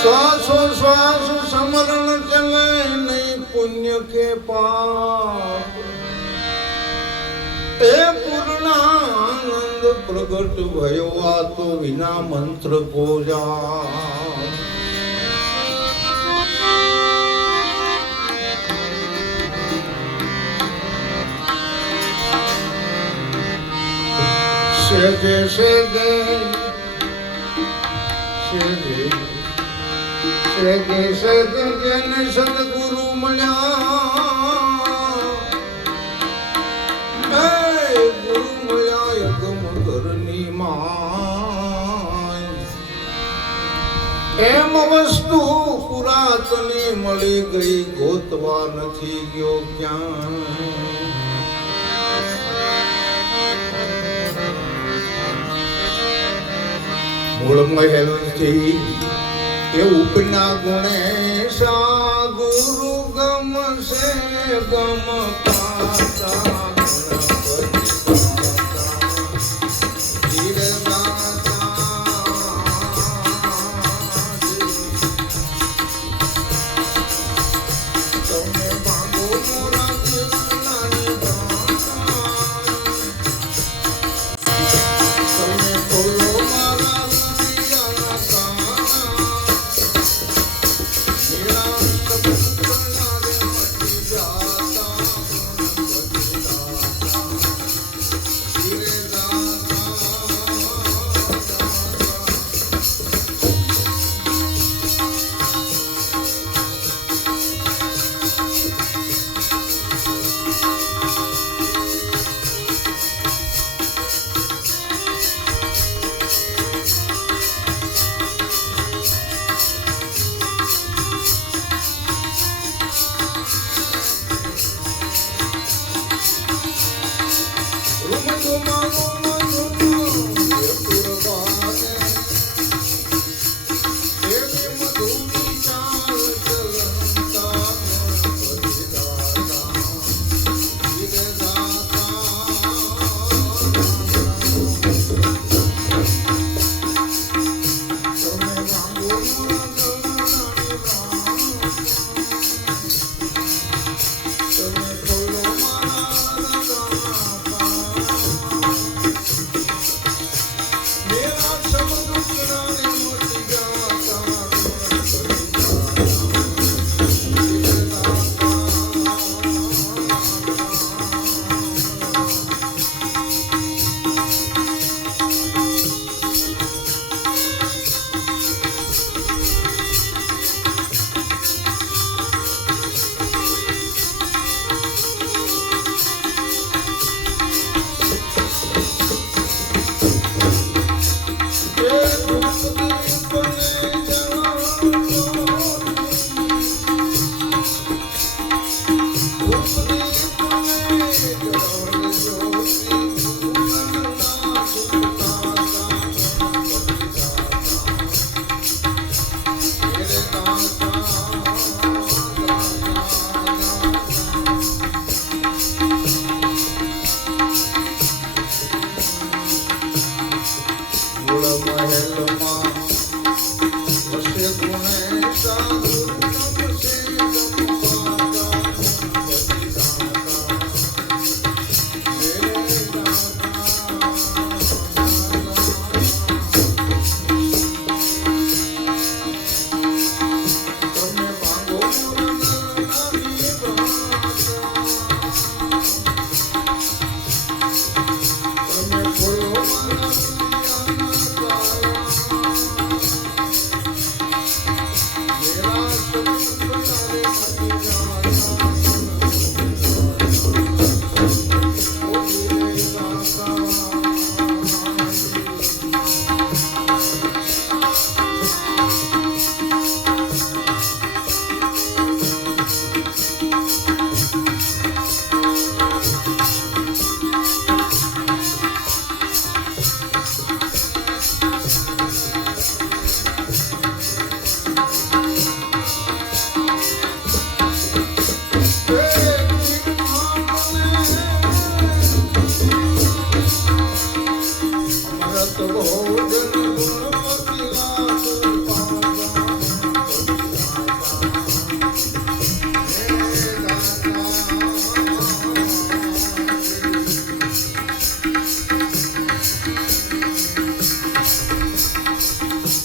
श्वासोश्वास समरण चले नहीं पुण्य के पाप ए पूर्णानंद प्रगट भयो आ तो विना मंत्र को जा सेजे सेजे सेजे सेजे सेजे जन सदगुरु મળ્યા ગુરુ મળ્યા એકમ ઘરની માય એમ વસ્તુ પુરાતની મળી ગઈ ગોતવા નથી ગયો ક્યાં મૂળ મહેલથી એ ઉપના ગુણેશા ગુરુ ગમશે ગમતા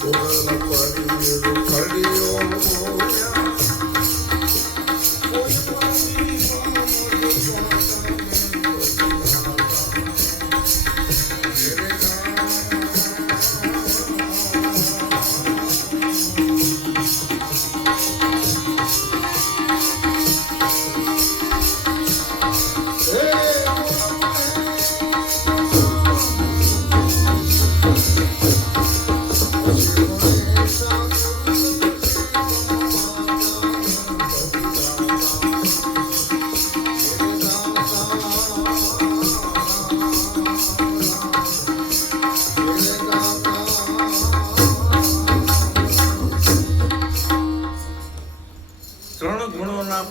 પૂર્ણ પડી રૂખડીઓ મોયા કોઈ પાણી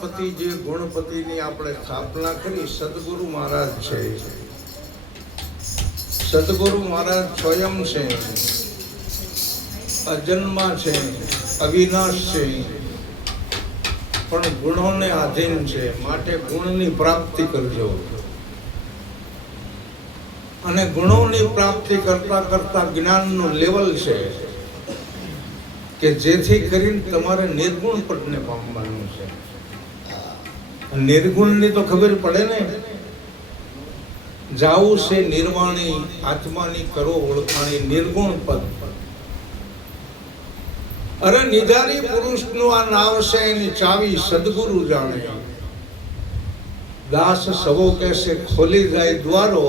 પતિ જે ગુણપતિની આપણે સ્થાપના કરી સદગુરુ મહારાજ છે. સદગુરુ મહારાજ સ્વયં છે, અજન્મા છે, અવિનાશ છે, પણ ગુણોને આધીન છે. માટે ગુણની પ્રાપ્તિ કરજો. અને ગુણોની પ્રાપ્તિ કરતા કરતા જ્ઞાનનું લેવલ છે કે જેથી કરીને તમારે નિર્ગુણ પદને પામવાનું છે. નિર્ગુણની તો ખબર પડે ને. જાવું છે નિર્વાણી આત્માની કરો ઓળખાણી નિર્ગુણ પદ. અરે નિધારી પુરુષનું આ નાવ છે એની ચાવી સદગુરુ જાણે. દાસ સવો કેસે ખોલી જાય દ્વારો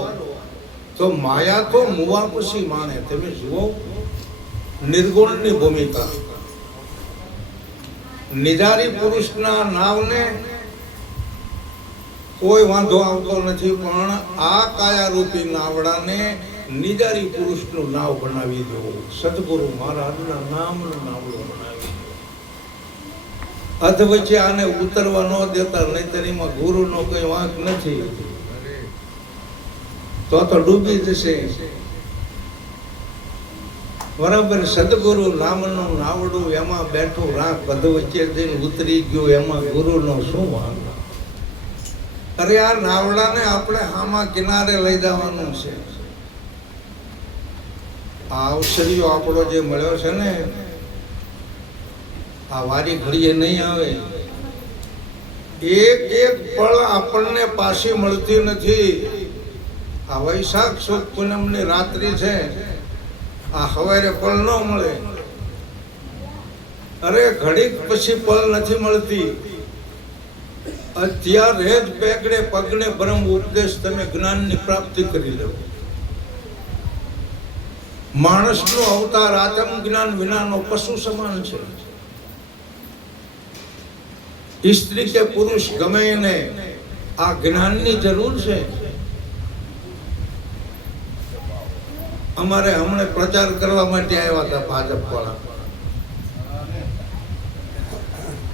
તો માયા તો મુવા પછી માણે. તમે જુઓ નિર્ગુણની ભૂમિકા. નિધારી પુરુષના નાવને કોઈ વાંધો આવતો નથી, પણ આ કાયારૂપી નાવડાને નિજારી પુરુષનું નાવ બનાવી દો. સદગુરુ મહારાજના નામનું નાવડું બનાવી દો. અધ વચ્ચે આને ઉતરવા ન દેતા, નહીતર એમાં ગુરુનો કોઈ વાંક નથી, તો ડૂબી જશે. બરાબર. સદગુરુ નામનું નાવડું એમાં બેઠું રાખ અધ વચ્ચે જઈને ઉતરી ગયું, એમાં ગુરુનો શું વાંક? અરે આ નાવડાને આપણે આમાં કિનારે લઈ જવાનું છે. આ અવસરીઓ આપણો જે મળ્યો છે ને, આ વારી ઘડીએ નહીં આવે. એક એક પળ આપણને પાછી મળતી નથી. આ વૈશાખ સુદ પૂનમની રાત્રિ છે, આ સવારે પળ ન મળે. અરે ઘડીક પછી પળ નથી મળતી. અત્યારે જ પેગડે પગને બ્રહ્મ ઉપદેશ તમે જ્ઞાનની પ્રાપ્તિ કરી લો. માણસનો અવતાર આત્મ જ્ઞાન વિનાનો પશુ સમાન છે. સ્ત્રી કે પુરુષ ગમે એને આ જ્ઞાનની જરૂર છે. અમારે હમણે પ્રચાર કરવા માટે આવ્યા હતા ભાજપ વાળા,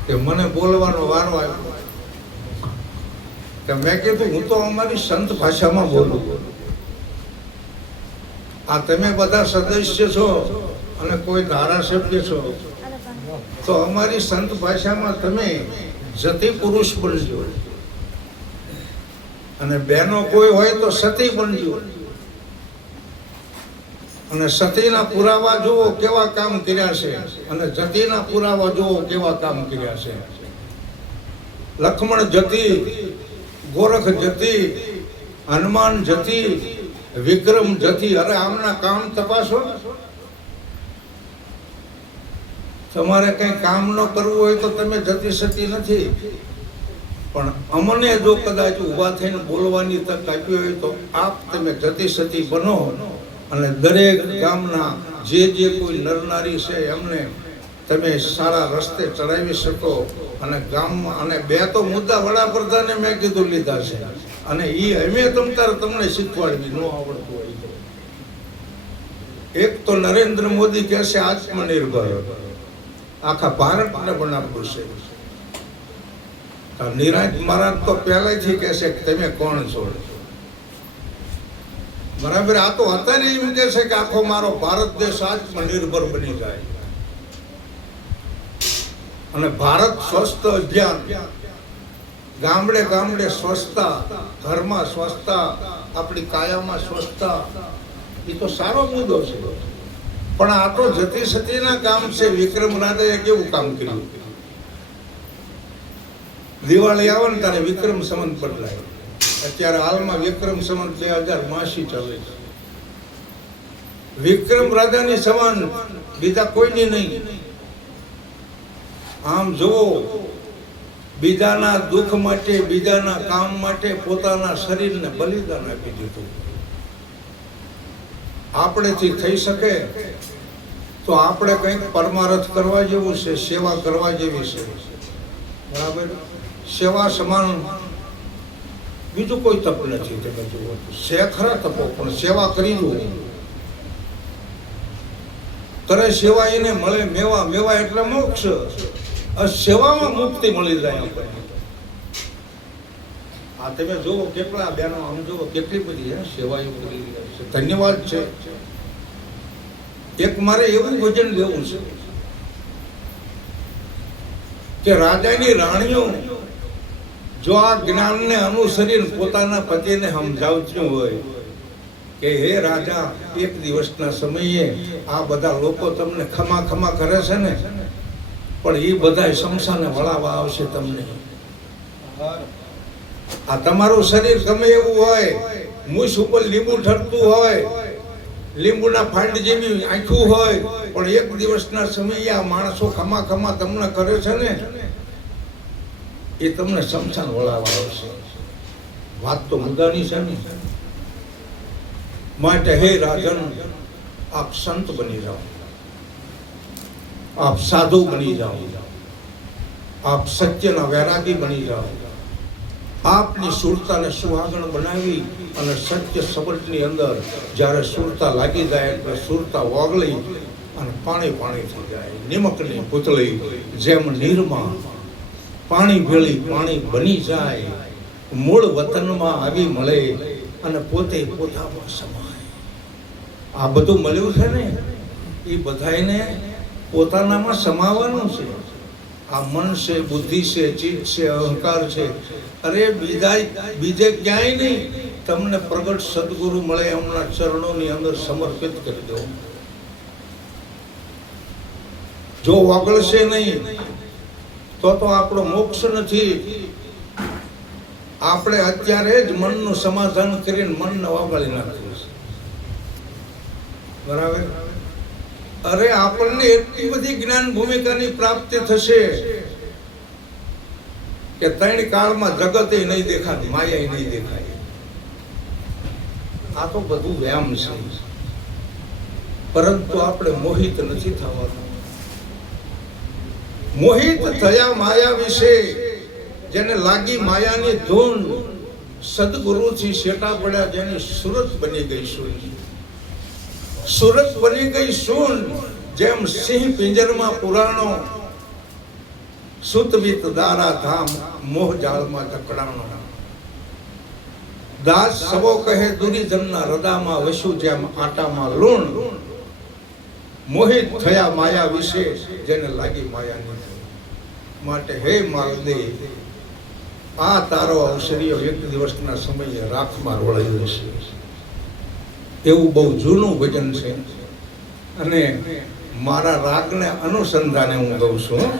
કે મને બોલવાનો વારો આવ્યો. મેં કીધું હું તો અમારી સંત ભાષામાં બોલું. આ તમે બધા સદસ્ય છો અને કોઈ ધારાસભ્ય છો, તો અમારી સંત ભાષામાં તમે જતી પુરુષ બનજો, અને બહેનો કોઈ હોય તો સતી બનજો. અને સતીના પુરાવા જુઓ કેવા કામ કર્યા છે, અને જતીના પુરાવા જુઓ કેવા કામ કર્યા છે. લક્ષ્મણ જતી, ગોરખ જતી, હનુમાન જતી, વિક્રમ જતી. અરે આમના કામ તપાસો. તમારે કઈ કામ ન કરવું હોય તો તમે જતી સતી નથી, પણ અમને જો કદાચ ઊભા થઈને બોલવાની તક આપી હોય તો આપ તમે જતી સતી બનો. અને દરેક ગામના જે કોઈ નરનારી છે એમને તમે સારા રસ્તે ચડાવી શકો. અને ગામમાં અને બે તો મુદ્દા વડાપ્રધાને મેં કીધું લીધા છે, અને એ અમે તમને શીખવાડવી ન આવડતું હોય તો. એક તો નરેન્દ્ર મોદી કહે છે આત્મનિર્ભર, આખા ભારતને બનાવવું છે. નિરાંત મહારાજ તો પહેલાથી કહે છે કે તમે કોણ છો. બરાબર. આ તો અત્યારે એમ કહે છે કે આખો મારો ભારત દેશ આત્મનિર્ભર બની જાય. અને ભારત સ્વસ્થ અભિયાન, ગામડે ગામડે સ્વચ્છતા, ઘરમાં સ્વચ્છતા, આપણી કાયામાં સ્વચ્છતા, એ તો સારો મુદ્દો છે. પણ આ તો જતી સતીના કામ છે. વિક્રમ રાજાએ કેવું કામ કર્યું? દિવાળી આવે ને ત્યારે વિક્રમ સંવત બદલાય. અત્યારે હાલમાં વિક્રમ સંવત 2082 ચાલે છે. વિક્રમ રાજાની સમાન બીજા કોઈની નહીં. આમ જુઓ, બીજાના દુઃખ માટે, બીજાના કામ માટે પોતાના શરીરને બલિદાન આપી દીધું. આપણેથી થઈ શકે તો આપણે કંઈક પરમારથ કરવા જેવું છે, સેવા કરવા જેવી છે. બરાબર? સેવા સમાન બીજું કોઈ તપ નથી. તમે જુઓ, છે ખરા તપો, પણ સેવા કરી દો. કરે સેવા એને મળે મેવા, મેવા એટલે મોક્ષ. સેવામાં મુક્તિ મળી જાય આપણને. આ તમે જુઓ કેટલા બેનો, આમ જુઓ કેટલી બધી સેવાઓ કરી રહ્યા છે. ધન્યવાદ છે. એક મારે એવું ભજન લેવું છે કે રાજાની રાણીઓ જો આ જ્ઞાનને અનુસરીને પોતાના પતિને સમજાવતું હોય કે હે રાજા, એક દિવસના સમયે આ બધા લોકો તમને ખમા ખમા કરે છે ને, પણ એ બધા શમશાને વળાવવા આવશે તમને. આ તમારું શરીર ગમે એવું હોય, મૂછ ઉપર લીંબુ ઠરતું હોય, લીંબુના ફાંડ જેવી આંખું હોય, પણ એક દિવસના સમયે આ માણસો ખમા ખમા તમને કરે છે ને, એ તમને શમશાન વળાવવા આવશે. વાત તો મુદ્દાની છે ને. માટે હે રાજન, આપ સંત બની જાઓ, આપ સાધુ બની જાઓ, આપ સત્યના વૈરાગી બની જાઓ. આપની સુરતાને સુહાગણ બનાવી અને સત્ય સબટની અંદર જ્યારે સુરતા લાગી જાય એટલે સુરતા ઓગળી અને પાણી પાણી થઈ જાય. નિમકની પૂતળી જેમ નીરમાં પાણી ભેળી પાણી બની જાય, મૂળ વતનમાં આવી મળે અને પોતે પોતામાં સમાય. આ બધું મળ્યું છે ને, એ બધાને પોતાનામાં સમાવાનું છે. આ મન છે, બુદ્ધિ છે, ચિત્ત છે, અહંકાર છે, અરે બીજે ક્યાંય નહીં. તમને પ્રગટ સદગુરુ મળે એમના ચરણોની અંદર સમર્પિત કરી દો. જો ઓગળશે નહીં તો આપણો મોક્ષ નથી. આપણે અત્યારે જ મનનું સમાધાન કરીને મનને ઓગળી નાખ્યું છે. બરાબર? અરે આપણને એટલી બધી જ્ઞાન ભૂમિકાની પ્રાપ્તિ થશે કે ત્રણ કાળમાં જગત નહીં દેખાય, માયા નહીં દેખાય. આ તો બધું વ્યાયામ છે, પરંતુ આપણે મોહિત નથી થવાનું. મોહિત થયા માયા વિશે, જેને લાગી માયાની ધૂન, સદગુરુથી શેટા પડ્યા, જેની સુરત બની ગઈ શૂન. સુરત બની ગઈ શૂન, જેમ સિંહ પિંજરમાં પુરાણો, સુતવિત દારા ધામ મોહ જાળમાં જકડાણો. દાસ સવો કહે દુરીજનના હૃદયમાં વસુ જેમ આટામાં લૂણ. મોહિત થયા માયા વિશે, જેને લાગી માયાની. માટે હે માલદે, આ તારો અવસરીઓ એક દિવસના સમયે રાખમાં રોળાઈ જશે. એવું બહુ જૂનું ભજન છે અને મારા રાગને અનુસંધાને હું ગાઉં છું.